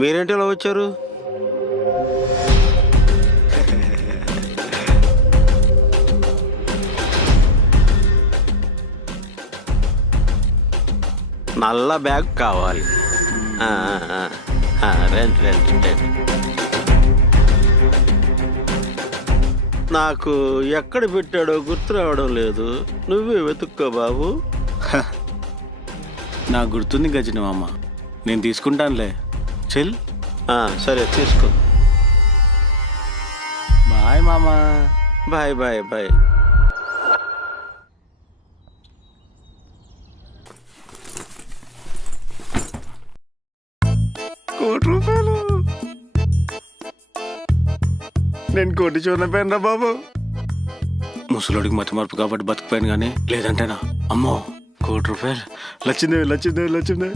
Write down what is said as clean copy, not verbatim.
మీరేంటి ఇలా వచ్చారు? నల్ల బ్యాగ్ కావాలి. రండి రండి రండి. నాకు ఎక్కడ పెట్టాడో గుర్తు రావడం లేదు. నువ్వే వెతుక్కో బాబు. నాకు గుర్తుంది గజని మామ, నేను తీసుకుంటానులే. చెల్. సరే తీసుకో. బాయ్ మామా. Bye bye bye. ₹1 నేను కోటి చూడపోయాను రా బాబు. ముసలోడికి మతి మార్పు కాబట్టి బతికిపోయాను కానీ లేదంటేనా అమ్మో ₹1 లచ్చిందే లచ్చిందే లచ్చిందే.